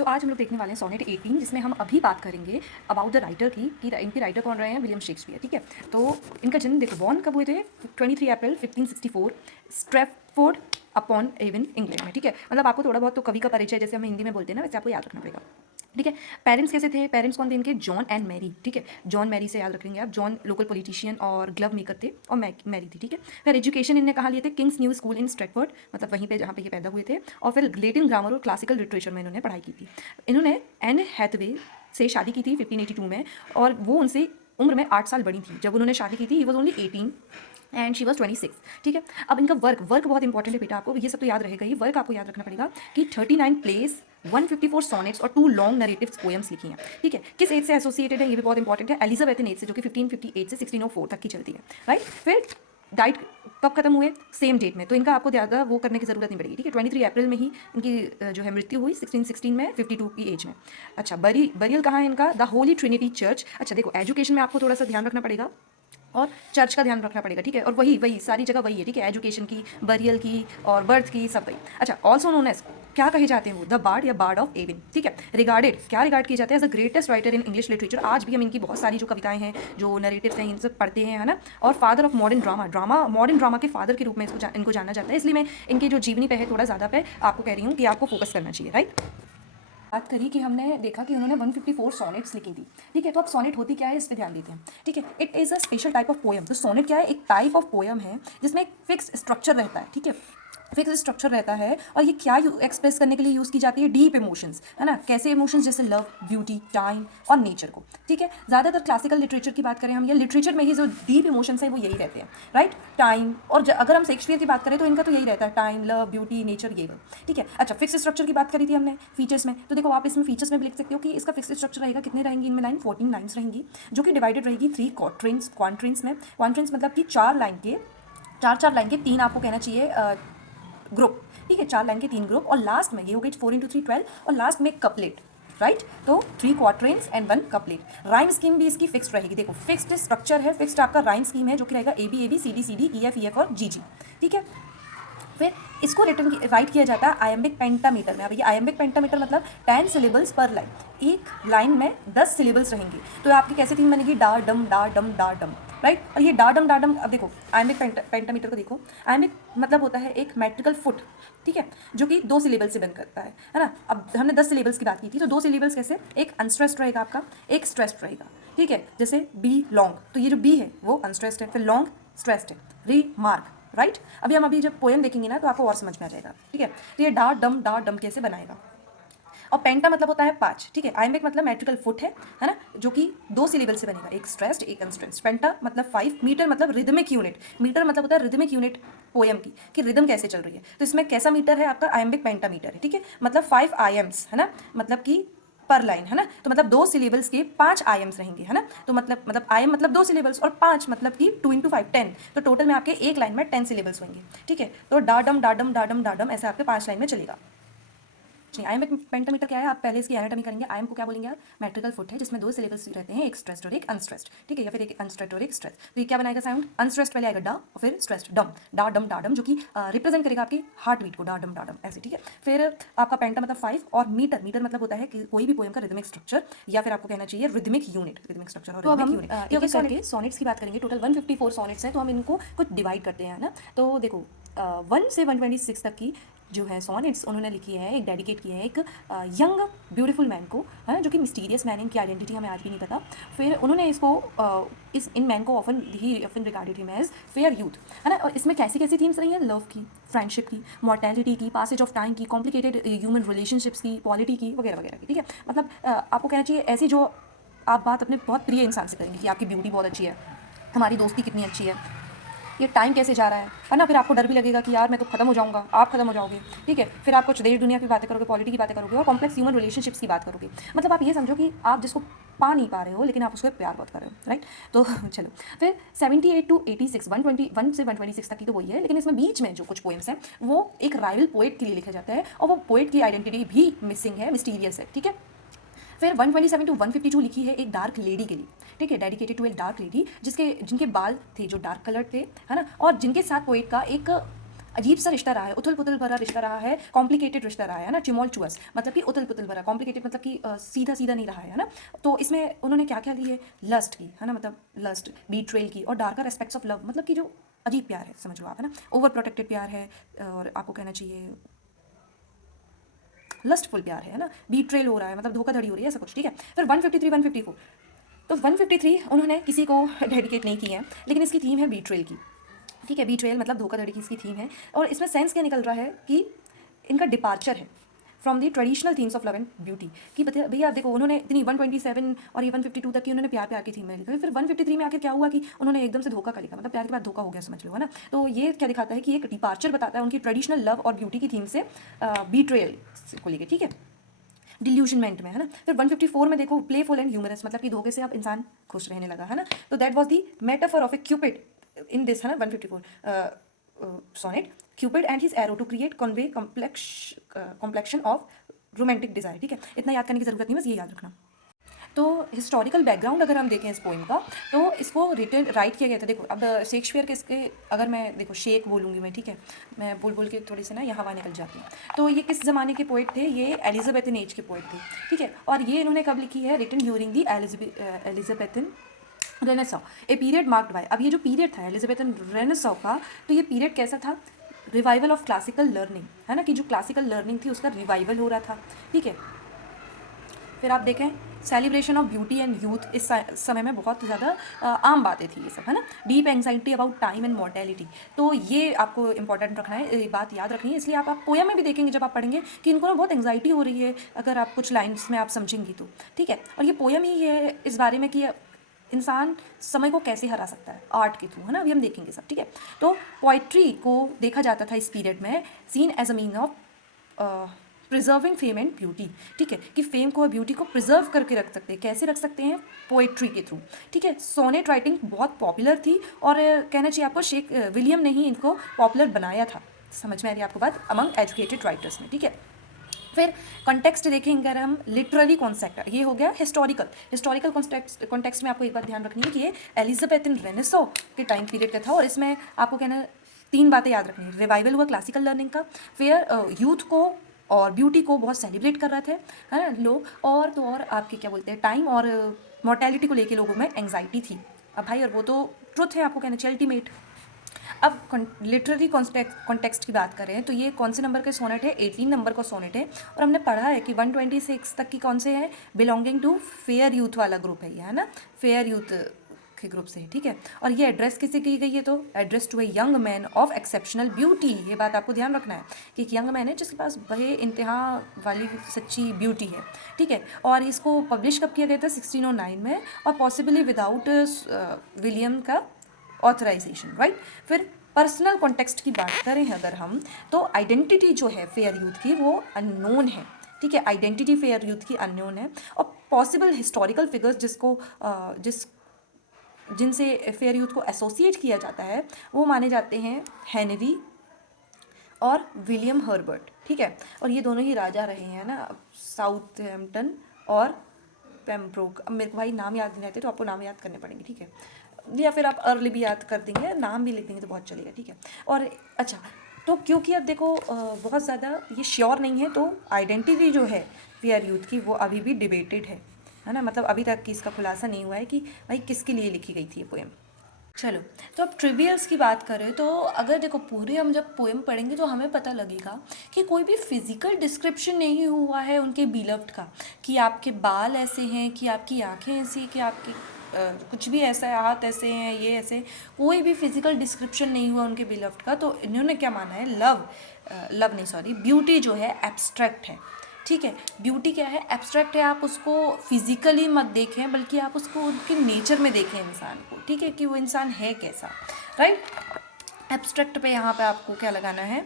तो आज हम लोग देखने वाले हैं सोनेट 18 जिसमें हम अभी बात करेंगे अबाउट द राइटर की कि इनके राइटर कौन रहे हैं, विलियम शेक्सपियर। ठीक है, तो इनका जन्म देखो बॉर्न कब हुए थे, 23 अप्रैल 1564 स्ट्रैफोर्ड अपॉन एवन इंग्लैंड में। ठीक है, मतलब आपको थोड़ा बहुत तो कवि का परिचय जैसे हम हिंदी में बोलते हैं ना, वैसे आपको याद रखना पड़ेगा। ठीक है, पेरेंट्स कैसे थे, पेरेंट्स कौन थे इनके, जॉन एंड मैरी। ठीक है, जॉन मैरी से याद रखेंगे आप, जॉन लोकल पॉलिटिशियन और ग्लव मेकर थे और मैरी थी। ठीक है, फिर एजुकेशन इनने कहाँ लिए थे, किंग्स न्यू स्कूल इन स्ट्रैटफोर्ड, मतलब वहीं पे जहाँ पे ये पैदा हुए थे, और फिर लैटिन ग्रामर और क्लासिकल लिटरेचर में इन्होंने पढ़ाई की थी। इन्होंने एन हैथवे से शादी की थी 1582 में, और वो उनसे उम्र में 8 साल बड़ी थी जब उन्होंने शादी की थी। He was only 18 and she was 26। ठीक है, अब इनका वर्क बहुत इंपॉर्टेंट है बेटा, आपको ये सब तो याद रहेगा, ये वर्क आपको याद रखना पड़ेगा कि 39 प्लेस 154 सोनेट्स और 2 लॉन्ग नरेटिव्स पोएम्स लिखी हैं। ठीक है, किस एज से एसोसिएटेड है ये भी बहुत इंपॉर्टेंट है, एलिजाबेथन एज से, जो कि 1558 से 1604 तक की चलती है। राइट, फिर डाइट कब खत्म हुए, सेम डेट में, तो इनका आपको ज़्यादा वो करने की ज़रूरत नहीं पड़ेगी। ठीक है, 23 अप्रैल में ही इनकी जो है मृत्यु हुई 1616 में 52 की एज में। अच्छा, बरियल कहाँ है इनका, द होली ट्रिनिटी चर्च। अच्छा देखो, एजुकेशन में आपको थोड़ा सा ध्यान रखना पड़ेगा और चर्च का ध्यान रखना पड़ेगा। ठीक है, और वही सारी जगह वही है। ठीक है, एजुकेशन की, बरियल की और बर्थ की, सब वही। अच्छा, ऑल्सो नोन एज क्या कहे जाते हैं वो, द बार्ड या बार्ड ऑफ एविन। ठीक है, रिगार्डेड क्या रिगार्ड किए जाते हैं, as the greatest writer in English literature. आज भी हम इनकी बहुत सारी जो कविताएं हैं, जो नरेटिव्स हैं, इन सब पढ़ते हैं, है ना। और father of modern drama modern drama के फादर के रूप में इनको जाना जाता है। इसलिए मैं इनकी जो जीवनी पे है थोड़ा ज़्यादा पे आपको कह रही हूँ कि आपको फोकस करना चाहिए। राइट, बात करी कि हमने देखा कि उन्होंने 154 सोनेट्स लिखी थी। ठीक है, तो अब सोनेट होती क्या है, इस पर ध्यान देते हैं। ठीक है, it is a special type of poem. तो सोनेट क्या है, एक टाइप ऑफ पोएम है जिसमें एक फिक्स स्ट्रक्चर रहता है। ठीक है, फिक्स स्ट्रक्चर रहता है, और ये क्या एक्सप्रेस करने के लिए यूज़ की जाती है, डीप इमोशंस, है ना। कैसे इमोशंस, जैसे लव, ब्यूटी, टाइम और नेचर को। ठीक है, ज़्यादातर क्लासिकल लिटरेचर की बात करें हम, या लिटरेचर में ही जो डीप इमोशंस हैं वो यही रहते हैं। राइट, टाइम, और अगर हम शेक्सपियर की बात करें तो इनका तो यही रहता है, टाइम, लव, ब्यूटी, नेचर, ये वो। ठीक है, अच्छा, फिक्स स्ट्रक्चर की बात करी थी हमने फीचर्स में, तो देखो आप इसमें फीचर्स में भी लिख सकते हो कि इसका फिक्स स्ट्रक्चर रहेगा, कितने रहेंगी इनमें लाइन, 14 लाइन्स रहेंगी, जो कि डिवाइडेड रहेगी 3 क्वांट्रेंस में। क्वांट्रेंस मतलब कि 4 लाइन के, चार लाइन के 3 आपको कहना चाहिए ग्रुप। ठीक है, 4 लाइन के 3 ग्रुप, और लास्ट में ये हो गई 4 इंटू 3 12, और लास्ट में कपलेट। राइट, तो 3 quatrains and 1 couplet. Rhyme scheme भी इसकी फिक्स्ड रहेगी। देखो, फिक्स्ड स्ट्रक्चर है, फिक्स्ड आपका राइम स्कीम है, जो कि रहेगा AB CD CD EF और GG। ठीक है, फिर इसको राइट किया जाता है आयम्बिक पेंटामीटर में। अब ये आयम्बिक पेंटामीटर मतलब 10 सिलेबल्स पर लाइन, एक लाइन में 10 सिलेबल्स रहेंगी। तो आपकी कैसे थीम बनेगी, डा डम डा डम डा डम। राइट, और ये डा डम, अब देखो आयम्बिक पेंटामीटर को देखो, आयम्बिक मतलब होता है एक मेट्रिकल फुट। ठीक है, जो कि 2 सिलेबल से बन करता है ना। अब हमने 10 सिलेबल्स की बात की थी, तो 2 सिलेबल्स कैसे, एक अनस्ट्रेस्ड रहेगा आपका, एक स्ट्रेस्ड रहेगा। ठीक है, जैसे बी लॉन्ग, तो ये जो बी है वो अनस्ट्रेस्ड है, फिर लॉन्ग स्ट्रेस्ड है। रीमार्क। राइट, अभी जब पोएम देखेंगे ना तो आपको और समझ में आ जाएगा। ठीक है, तो ये डा डम कैसे बनाएगा। और पेंटा मतलब होता है 5। ठीक है, आयम्बिक मतलब मेट्रिकल फुट है ना, जो कि 2 सिलेबल से बनेगा, एक स्ट्रेस्ड एक अनस्ट्रेस्ड। पेंटा मतलब 5। मीटर मतलब रिदमिक यूनिट, मीटर मतलब होता है रिदमिक यूनिट पोएम की, कि रिदम कैसे चल रही है। तो इसमें कैसा मीटर है आपका, आयम्बिक पेंटा मीटर है। ठीक है, मतलब 5 आयम्स, है ना, मतलब कि पर लाइन, है ना। तो मतलब 2 सिलेबल्स के 5 आयम्स रहेंगे, है ना। तो मतलब आयम मतलब 2 सिलेबल्स, और 5 मतलब कि 2 इंटू 5 10। तो टोटल में आपके एक लाइन में 10 सिलेबल्स होंगे। ठीक है, तो डाडम ऐसे आपके 5 लाइन में चलेगा। नहीं, आयम्बिक पेंटामीटर क्या है, आप पहले इसकी एनाटॉमी करेंगे। आयम को क्या बोलेंगे आप, मेट्रिकल फुट है, जिसमें 2 सिलेबल्स रहते हैं, एक स्ट्रेस्ड और एक अनस्ट्रेस्ड। ठीक है, या फिर एक अनस्ट्रेस्ड और एक स्ट्रेस्ड। तो ये क्या बनाएगा साउंड, अनस्ट्रेस्ड पहले आएगा डा, और फिर स्ट्रेस्ड डम, डा डम, जो कि रिप्रेजेंट करेगा आपकी हार्ट बीट को, डा डम ऐसे। ठीक है, फिर आपका पेंटा मतलब 5, और मीटर मतलब होता है कि कोई भी पोएम का रिदमिक स्ट्रक्चर, या फिर आपको कहना चाहिए रिदमिक यूनिट, रिदमिक स्ट्रक्चर और रिदमिक यूनिट। एक करके सॉनेट्स की बात करेंगे, टोटल 154 सॉनेट्स हैं, तो हम इनको कुछ डिवाइड करते हैं ना। तो देखो 1 से 126 तक की जो है सॉनेट्स उन्होंने लिखी है, एक डेडिकेट की है एक यंग ब्यूटीफुल मैन को, है ना, जो कि मिस्टीरियस मैन है, इनकी आइडेंटिटी हमें आज भी नहीं पता। फिर उन्होंने इसको इन मैन को often regarded him as fair youth, है ना। और इसमें कैसी कैसी थीम्स रही हैं, लव की, फ्रेंडशिप की, मॉर्टेलिटी की, पासेज ऑफ टाइम की, कॉम्प्लिकेटेड ह्यूमन रिलेशनशिप्स की, पॉलिटी की, वगैरह वगैरह की। ठीक है, मतलब आपको कहना चाहिए ऐसी जो आप बात अपने बहुत प्रिय इंसान से करेंगे कि आपकी ब्यूटी बहुत अच्छी है, हमारी दोस्ती कितनी अच्छी है, ये टाइम कैसे जा रहा है ना। फिर आपको डर भी लगेगा कि यार मैं तो खत्म हो जाऊंगा, आप खत्म हो जाओगे। ठीक है, फिर आप कुछ देश दुनिया की बातें करोगे, पॉलिटी की बातें करोगे, और कॉम्प्लेक्स ह्यूमन रिलेशनशिप्स की बात करोगे। मतलब आप ये समझो कि आप जिसको पा नहीं पा रहे हो, लेकिन आप उसको प्यार बहुत कर रहे हो। राइट, तो चलो फिर 78 टू 86, 121 से 126 तक की तो वही है, लेकिन इसमें बीच में जो कुछ पोएम्स हैं वो एक राइवल पोएट के लिए लिखा जाता है, और वो पोएट की आइडेंटिटी भी मिसिंग है, मिस्टीरियस है। ठीक है, फिर 127 टू 152 लिखी है एक डार्क लेडी के लिए। ठीक है, डेडिकेटेड टू एक डार्क लेडी जिनके बाल थे जो डार्क कलर थे, है ना, और जिनके साथ पोएट का अजीब सा रिश्ता रहा है, उथल पुथल भरा रिश्ता रहा है, कॉम्प्लिकेटेड रिश्ता रहा है ना, टिमोल्चुअस मतलब कि उथल पुथल भरा, कॉम्प्लिकेटेड मतलब कि सीधा सीधा नहीं रहा है ना। तो इसमें उन्होंने क्या क्या ली है, लस्ट की है ना, मतलब लस्ट, बीट्रेल की, और डार्कर एस्पेक्ट्स ऑफ लव, मतलब कि जो अजीब प्यार है, समझ लो आप, है ना, ओवर प्रोटेक्टेड प्यार है, और आपको कहना चाहिए लस्टफुल प्यार है ना, बीट्रेल हो रहा है, मतलब धोखाधड़ी हो रही है, ऐसा कुछ, ठीक है। फिर 153 154, तो 153 उन्होंने किसी को डेडिकेट नहीं की है, लेकिन इसकी थीम है बीट्रेल की, ठीक है, बीट्रेल मतलब धोखाधड़ी की इसकी थीम है। और इसमें सेंस क्या निकल रहा है कि इनका डिपार्चर है from the traditional themes of love and beauty, कि भैया आप देखो उन्होंने इतनी 127 और ये 152 तक की उन्होंने प्यार प्यार की थीम में लिखा, फिर 153 में आकर क्या हुआ कि उन्होंने एकदम से धोखा का लिखा, मतलब प्यार के बाद धोखा हो गया, समझ लो, है ना। तो ये क्या दिखाता है कि एक डिपार्चर बताता है उनकी ट्रेडिशनल लव और ब्यूटी की थीम से बीट्रेल को लेके, ठीक है, डिल्यूजनमेंट में, है ना। फिर 154 में देखो प्लेफुल एंड ह्यूमरस, मतलब कि धोखे से आप इंसान खुश रहने लगा, है ना। तो that was the metaphor of a Cupid in this, है ना, 154 sonnet, Cupid and his arrow to create convey complexion of romantic desire, ठीक है। इतना याद करने की जरूरत नहीं, बस ये याद रखना। तो हिस्टोरिकल बैकग्राउंड अगर हम देखें इस पोइम का, तो इसको रिटन राइट किया गया था, देखो अब शेक्सपियर के इसके, अगर मैं देखो शेक बोलूँगी मैं, ठीक है, मैं बोल बोल के थोड़ी सी ना यहाँ वहाँ निकल जाती हूँ। तो ये किस ज़माने के पोइट थे, ये एलिजाबेथन एज के पोइट थे, ठीक है। और ये इन्होंने कब लिखी है, written during the Elizabethan renaissance, a period marked by, अब ये जो पीरियड था एलिजाबेथन रेनेसॉ का, तो ये पीरियड कैसा था, रिवाइवल ऑफ क्लासिकल लर्निंग, है ना, कि जो क्लासिकल लर्निंग थी उसका रिवाइवल हो रहा था, ठीक है। फिर आप देखें celebration of beauty and youth, इस समय में बहुत ज़्यादा आम बातें थी ये सब, है ना। Deep anxiety about time and mortality, तो ये आपको इंपॉर्टेंट रखना है, ये बात याद रखनी है, इसलिए आप पोएम में भी देखेंगे जब आप पढ़ेंगे कि इनको ना बहुत एंग्जाइटी हो रही है, अगर आप कुछ लाइन्स में आप समझेंगी तो, ठीक है। और ये पोएम ही है इस बारे में कि इंसान समय को कैसे हरा सकता है आर्ट के थ्रू, है ना, अभी हम देखेंगे सब, ठीक है। तो पोइट्री को देखा जाता था इस पीरियड में seen as a mean of preserving fame and beauty, ठीक है, कि फेम को और ब्यूटी को प्रिजर्व करके रख सकते हैं, कैसे रख सकते हैं, पोएट्री के थ्रू, ठीक है। सोनेट राइटिंग बहुत पॉपुलर थी, और कहना चाहिए आपको शेख विलियम ने ही इनको पॉपुलर बनाया था, समझ में आ रही है आपको बात, अमंग एजुकेटेड राइटर्स में, ठीक है। फिर कॉन्टेक्स्ट देखेंगे अगर हम, लिटररी कॉन्सेप्ट, ये हो गया हिस्टोरिकल कॉन्टेक्स्ट में आपको एक बात ध्यान रखनी है कि ये एलिजाबेथन रेनेसॉ के टाइम पीरियड का था, और इसमें आपको कहना 3 बातें याद रखनी है, रिवाइवल हुआ क्लासिकल लर्निंग का, फिर यूथ को और ब्यूटी को बहुत सेलिब्रेट कर रहे थे, है ना लोग, और तो और आपके क्या बोलते हैं, टाइम और मॉर्टेलिटी को लेके लोगों में एंग्जाइटी थी। अब भाई, और वो तो ट्रुथ है, आपको कहना चाहिए अल्टीमेट। अब लिटरेरी कॉन्टेक्स्ट की बात करें तो ये कौन से नंबर के सोनेट है, 18 नंबर का सोनेट है, और हमने पढ़ा है कि 126 तक की कौन से है, बिलोंगिंग टू फेयर यूथ वाला ग्रुप है ये, है ना, फेयर यूथ के ग्रुप से है, ठीक है। और ये एड्रेस किसे की गई है, तो address to a young man of exceptional beauty, ये बात आपको ध्यान रखना है कि एक यंग मैन है जिसके पास बहे इंतहा वाली सच्ची ब्यूटी है, ठीक है। और इसको पब्लिश कब किया गया था, 1609 में, और पॉसिबली विदाउट विलियम का ऑथराइजेशन, राइट। फिर पर्सनल कॉन्टेक्स्ट की बात करें अगर हम, तो आइडेंटिटी जो है फेयर यूथ की वो अननोन है, ठीक है, आइडेंटिटी फेयर यूथ की अननोन है। और पॉसिबल हिस्टोरिकल फिगर्स जिनसे फेयर यूथ को एसोसिएट किया जाता है वो माने जाते हैं हेनरी और विलियम हर्बर्ट, ठीक है। और ये दोनों ही राजा रहे हैं ना, साउथहैम्पटन और पेम्ब्रोक। अब मेरे को भाई नाम याद नहीं रहते तो आपको नाम याद करने पड़ेंगे, ठीक है, या फिर आप अर्ली भी याद कर देंगे, नाम भी लिख देंगे तो बहुत चलेगा, ठीक है। और अच्छा, तो क्योंकि अब देखो बहुत ज़्यादा ये श्योर नहीं है, तो आइडेंटिटी जो है फेयर यूथ की वो अभी भी डिबेटेड है ना, मतलब अभी तक इसका खुलासा नहीं हुआ है कि भाई किसके लिए लिखी गई थी ये पोएम। चलो, तो अब ट्रिवियल्स की बात करें तो अगर देखो पूरे हम जब पोएम पढ़ेंगे तो हमें पता लगेगा कि कोई भी फिजिकल डिस्क्रिप्शन नहीं हुआ है उनके बिलव्ड का, कि आपके बाल ऐसे हैं, कि आपकी आंखें ऐसी, कि आपके कुछ भी ऐसा है, हाथ ऐसे हैं, ये ऐसे, कोई भी फिजिकल डिस्क्रिप्शन नहीं हुआ उनके बिलव्ड का। तो इन्होंने क्या माना है, लव नहीं सॉरी, ब्यूटी जो है एब्स्ट्रैक्ट है, ठीक है। ब्यूटी क्या है, एब्स्ट्रैक्ट है, आप उसको फिजिकली मत देखें बल्कि आप उसको उनके नेचर में देखें इंसान को, ठीक है, कि वो इंसान है कैसा, राइट। एब्स्ट्रैक्ट पे यहाँ पे आपको क्या लगाना है,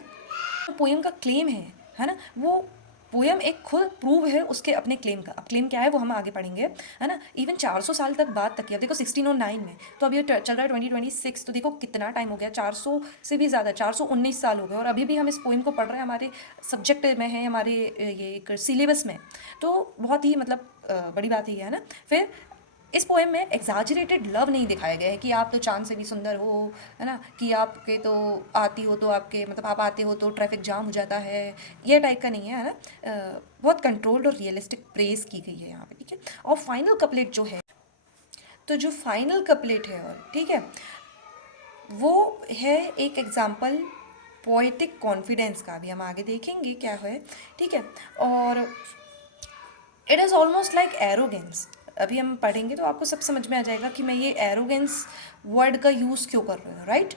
तो पोएम का क्लेम है ना, वो पोएम एक खुद प्रूव है उसके अपने क्लेम का। अब क्लेम क्या है वो हम आगे पढ़ेंगे, है ना। इवन 400 साल तक बात तक की, अब देखो 1609 में, तो अब ये चल रहा है 2026, तो देखो कितना टाइम हो गया, 400 से भी ज़्यादा, 419 साल हो गए, और अभी भी हम इस पोएम को पढ़ रहे हैं, हमारे सब्जेक्ट में है, हमारे ये एक सिलेबस में, तो बहुत ही मतलब बड़ी बात ही है ना। फिर इस पोएम में एग्जैजरेटेड लव नहीं दिखाया गया है कि आप तो चांद से भी सुंदर हो, है ना, कि आपके तो आती हो तो आपके मतलब आप आते हो तो ट्रैफिक जाम हो जाता है, ये टाइप का नहीं है ना। बहुत कंट्रोल्ड और रियलिस्टिक प्रेज की गई है यहाँ पे, ठीक है। और फाइनल कपलेट जो है, तो जो फाइनल कपलेट है, और ठीक है, वो है एक एग्जाम्पल पोएटिक कॉन्फिडेंस का, भी हम आगे देखेंगे क्या है, ठीक है। और it is almost like arrogance, अभी हम पढ़ेंगे तो आपको सब समझ में आ जाएगा कि मैं ये एरोगेंस वर्ड का यूज़ क्यों कर रही हूँ, राइट।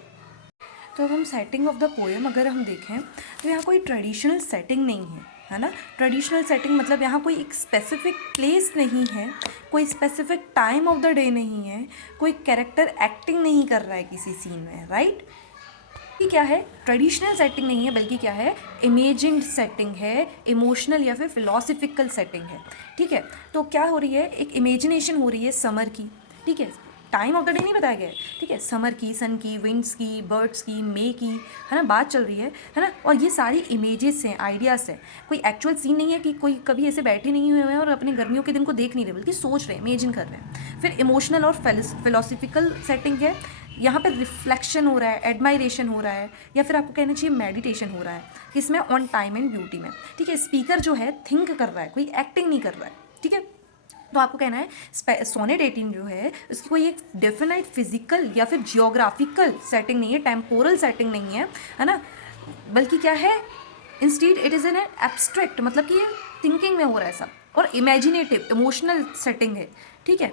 तो अब हम सेटिंग ऑफ द पोएम अगर हम देखें तो यहाँ कोई ट्रेडिशनल सेटिंग नहीं है ना। ट्रेडिशनल सेटिंग मतलब यहाँ कोई एक स्पेसिफिक प्लेस नहीं है, कोई specific time of the day नहीं है, कोई कैरेक्टर एक्टिंग नहीं कर रहा है किसी सीन में, राइट। ये क्या है, ट्रेडिशनल सेटिंग नहीं है, बल्कि क्या है, इमेजिन्ड सेटिंग है, इमोशनल या फिर फिलोसफिकल सेटिंग है, ठीक है। तो क्या हो रही है, एक इमेजिनेशन हो रही है समर की, ठीक है, टाइम ऑफ द डे नहीं बताया गया है, ठीक है, समर की, सन की, विंड्स की, बर्ड्स की, मे की, है ना, बात चल रही है ना। और ये सारी इमेजेस हैं, आइडियाज़ हैं, कोई एक्चुअल सीन नहीं है कि कोई कभी ऐसे बैठे नहीं हुए हैं और अपने गर्मियों के दिन को देख नहीं रहे, बल्कि सोच रहे हैं, इमेजिन कर रहे हैं। फिर इमोशनल और फिलोसफिकल सेटिंग है, यहाँ पर रिफ्लेक्शन हो रहा है, एडमायरेशन हो रहा है, या फिर आपको कहना चाहिए मेडिटेशन हो रहा है, किसमें, ऑन टाइम एंड ब्यूटी में, ठीक है। स्पीकर जो है थिंक कर रहा है, कोई एक्टिंग नहीं कर रहा है, ठीक है। तो आपको कहना है सोनेट 18 जो है उसकी कोई एक डेफिनाइट फिजिकल या फिर जियोग्राफिकल सेटिंग नहीं है, टेम्पोरल सेटिंग नहीं है ना, बल्कि क्या है, instead it is an abstract, मतलब कि ये थिंकिंग में हो रहा है सब, और इमेजिनेटिव इमोशनल सेटिंग है, ठीक है।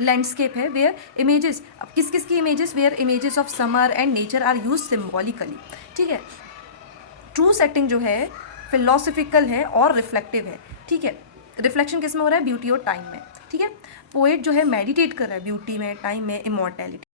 लैंडस्केप है वेयर इमेजेस, अब किस किस की images, where images of summer and nature are use symbolically, ठीक है। ट्रू सेटिंग जो है फिलोसफिकल है और रिफ्लेक्टिव है, ठीक है। रिफ्लेक्शन किस में हो रहा है, ब्यूटी और टाइम में, ठीक है। पोएट जो है मेडिटेट कर रहा है ब्यूटी में, टाइम में, इमॉर्टैलिटी